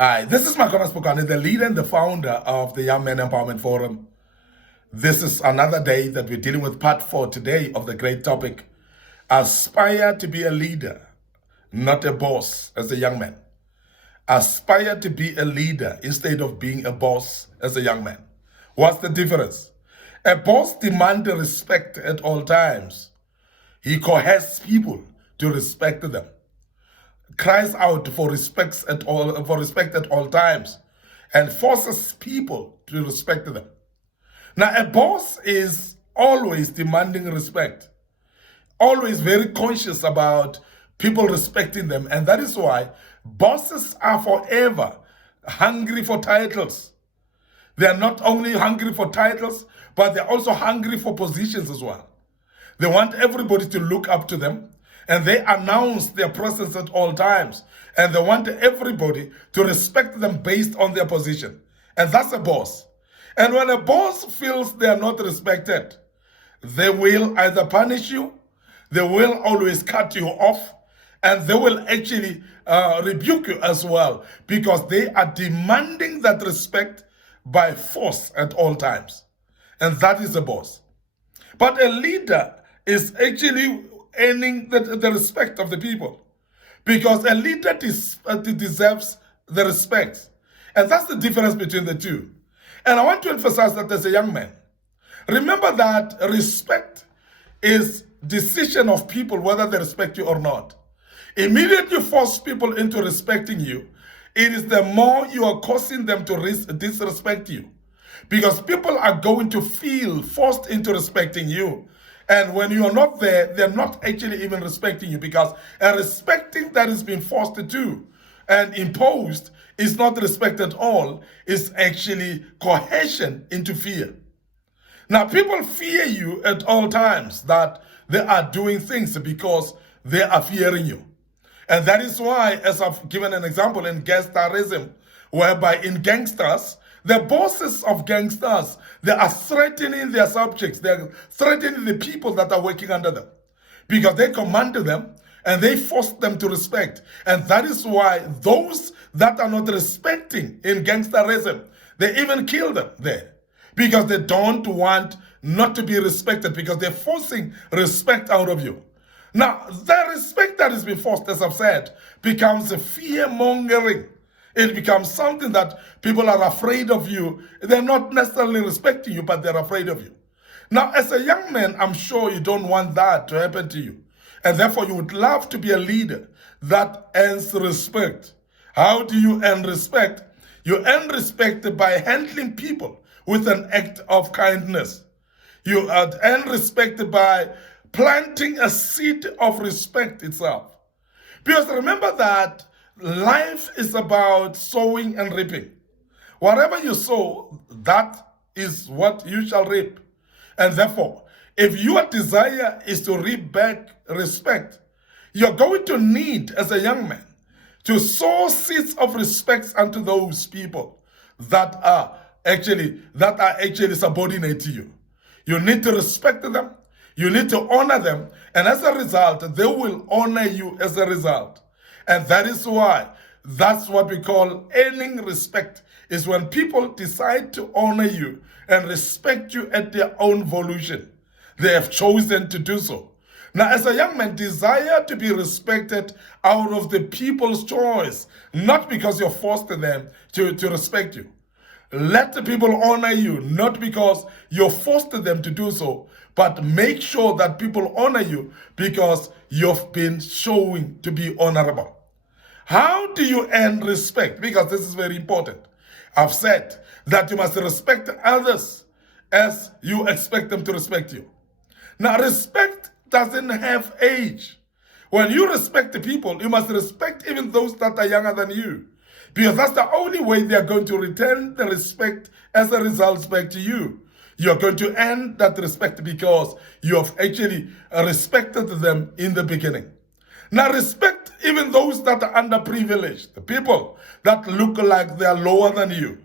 Hi, this is Makona Spokane, the leader and the founder of the Young Men Empowerment Forum. This is another day that we're dealing with part 4 today of the great topic. Aspire to be a leader, not a boss as a young man. Aspire to be a leader instead of being a boss as a young man. What's the difference? A boss demands respect at all times. He coerces people to respect them, cries out for respect at all times, and forces people to respect them. Now, a boss is always demanding respect, always very conscious about people respecting them, and that is why bosses are forever hungry for titles. They are not only hungry for titles, but they're also hungry for positions as well. They want everybody to look up to them, and they announce their presence at all times. And they want everybody to respect them based on their position. And that's a boss. And when a boss feels they are not respected, they will either punish you, they will always cut you off, and they will actually rebuke you as well, because they are demanding that respect by force at all times. And that is a boss. But a leader is actually earning the respect of the people, because a leader deserves the respect. And that's the difference between the two. And I want to emphasize that as a young man, remember that respect is decision of people whether they respect you or not. Immediately force people into respecting you, it is the more you are causing them to disrespect you, because people are going to feel forced into respecting you. And when you are not there, they're not actually even respecting you, because a respecting that is being forced to do and imposed is not respect at all. It's actually coercion into fear. Now, people fear you at all times, that they are doing things because they are fearing you. And that is why, as I've given an example in gangsterism, whereby in gangsters, the bosses of gangsters, they are threatening their subjects. They're threatening the people that are working under them, because they command them and they force them to respect. And that is why those that are not respecting in gangsterism, they even kill them there, because they don't want not to be respected, because they're forcing respect out of you. Now, the respect that is being forced, as I've said, becomes a fear-mongering. It becomes something that people are afraid of you. They're not necessarily respecting you, but they're afraid of you. Now, as a young man, I'm sure you don't want that to happen to you. And therefore, you would love to be a leader that earns respect. How do you earn respect? You earn respect by handling people with an act of kindness. You earn respect by planting a seed of respect itself. Because remember that life is about sowing and reaping. Whatever you sow, that is what you shall reap. And therefore, if your desire is to reap back respect, you're going to need, as a young man, to sow seeds of respect unto those people that are actually subordinate to you. You need to respect them. You need to honor them. And as a result, they will honor you as a result. And that is why that's what we call earning respect, is when people decide to honor you and respect you at their own volition. They have chosen to do so. Now, as a young man, desire to be respected out of the people's choice, not because you're forced them to respect you. Let the people honor you, not because you're forced them to do so, but make sure that people honor you because you've been showing to be honorable. How do you earn respect? Because this is very important. I've said that you must respect others as you expect them to respect you. Now, respect doesn't have age. When you respect the people, you must respect even those that are younger than you, because that's the only way they are going to return the respect as a result back to you. You're going to earn that respect because you have actually respected them in the beginning. Now, respect even those that are underprivileged, the people that look like they are lower than you.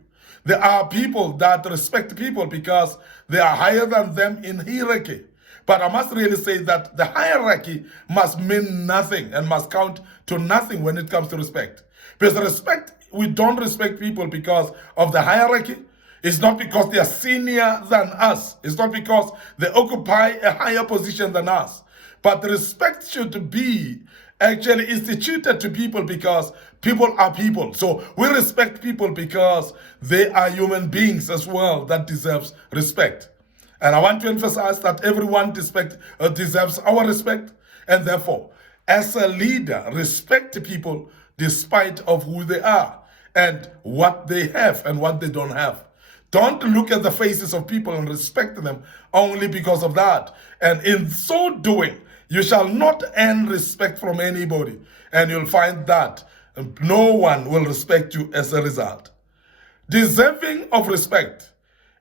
There are people that respect people because they are higher than them in hierarchy. But I must really say that the hierarchy must mean nothing and must count to nothing when it comes to respect. Because respect we don't respect people because of the hierarchy, it's not because they are senior than us. It's not because they occupy a higher position than us. But the respect should be actually instituted to people because people are people. So we respect people because they are human beings as well that deserves respect. And I want to emphasize that everyone deserves our respect. And therefore, as a leader, respect people despite of who they are and what they have and what they don't have. Don't look at the faces of people and respect them only because of that. And in so doing, you shall not earn respect from anybody. And you'll find that no one will respect you as a result. Deserving of respect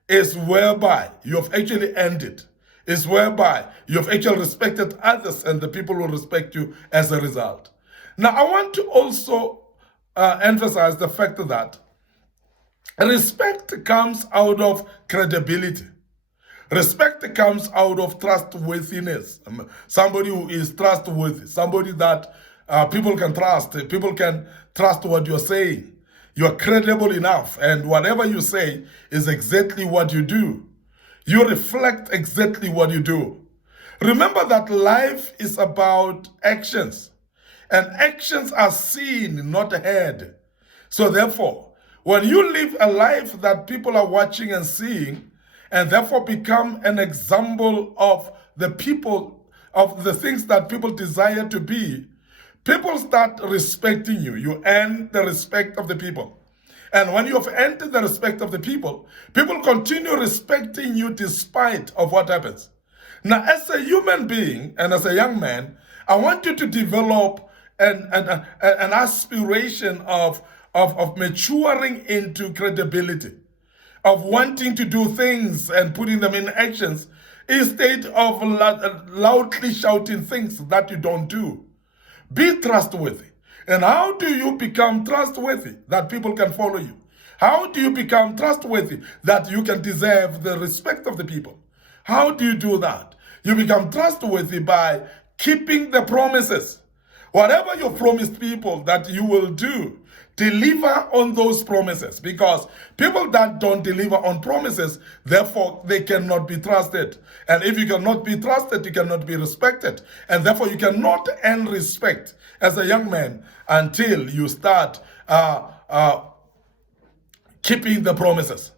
is whereby you have actually earned it. Is whereby you have actually respected others and the people will respect you as a result. Now, I want to also emphasize the fact that respect comes out of credibility. Respect comes out of trustworthiness. Somebody who is trustworthy, somebody that people can trust. People can trust what you're saying. You're credible enough, and whatever you say is exactly what you do. You reflect exactly what you do. Remember that life is about actions, and actions are seen, not heard. So therefore, when you live a life that people are watching and seeing, and therefore become an example of the people, of the things that people desire to be, people start respecting you. You earn the respect of the people. And when you have earned the respect of the people, people continue respecting you despite of what happens. Now, as a human being and as a young man, I want you to develop an aspiration of maturing into credibility, of wanting to do things and putting them in actions instead of loudly shouting things that you don't do. Be trustworthy. And how do you become trustworthy that people can follow you? How do you become trustworthy that you can deserve the respect of the people? How do you do that? You become trustworthy by keeping the promises. Whatever you promised people that you will do, deliver on those promises, because people that don't deliver on promises, therefore they cannot be trusted. And if you cannot be trusted, you cannot be respected. And therefore you cannot earn respect as a young man until you start keeping the promises.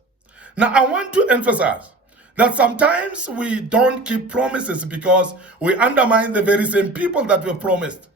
Now, I want to emphasize that sometimes we don't keep promises because we undermine the very same people that we've promised.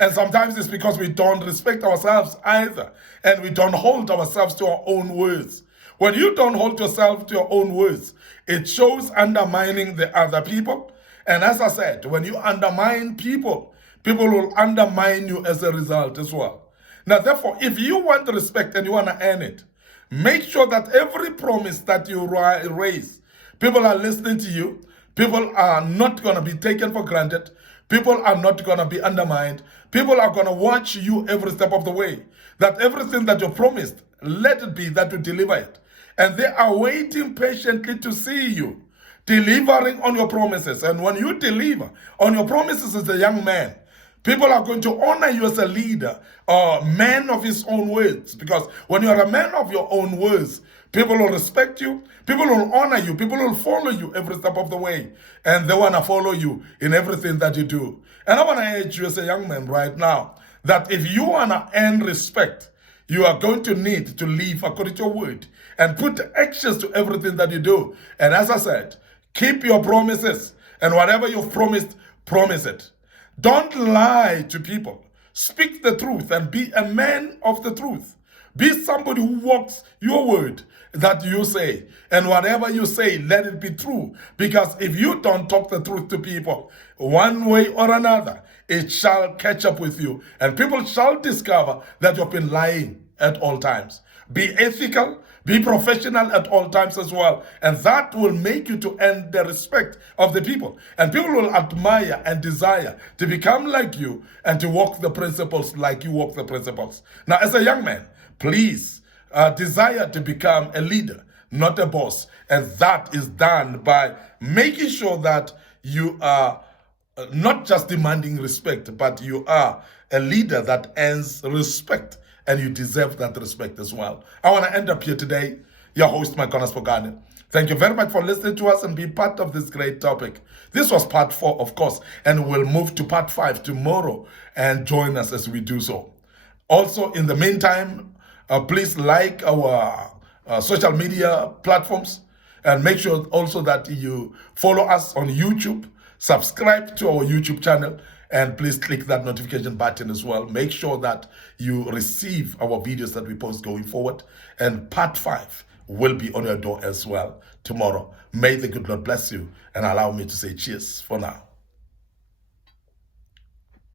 And sometimes it's because we don't respect ourselves either. And we don't hold ourselves to our own words. When you don't hold yourself to your own words, it shows undermining the other people. And as I said, when you undermine people, people will undermine you as a result as well. Now, therefore, if you want respect and you want to earn it, make sure that every promise that you raise, people are listening to you. People are not going to be taken for granted. People are not going to be undermined. People are going to watch you every step of the way. That everything that you promised, let it be that you deliver it. And they are waiting patiently to see you delivering on your promises. And when you deliver on your promises as a young man, people are going to honor you as a leader, a man of his own words. Because when you are a man of your own words, people will respect you, people will honor you, people will follow you every step of the way. And they want to follow you in everything that you do. And I want to urge you as a young man right now, that if you want to earn respect, you are going to need to live according to your word and put actions to everything that you do. And as I said, keep your promises. And whatever you've promised, promise it. Don't lie to people. Speak the truth and be a man of the truth. Be somebody who walks your word that you say. And whatever you say, let it be true. Because if you don't talk the truth to people, one way or another, it shall catch up with you. And people shall discover that you've been lying at all times. Be ethical, be professional at all times as well. And that will make you to earn the respect of the people. And people will admire and desire to become like you and to walk the principles like you walk the principles. Now, as a young man, please desire to become a leader, not a boss. And that is done by making sure that you are not just demanding respect, but you are a leader that earns respect and you deserve that respect as well. I want to end up here today. Your host, Mike Spogane. Thank you very much for listening to us and be part of this great topic. This was part 4, of course, and we'll move to part 5 tomorrow, and join us as we do so. Also, in the meantime, please like our social media platforms, and make sure also that you follow us on YouTube, subscribe to our YouTube channel, and please click that notification button as well. Make sure that you receive our videos that we post going forward. And part 5 will be on your door as well tomorrow. May the good Lord bless you, and allow me to say cheers for now.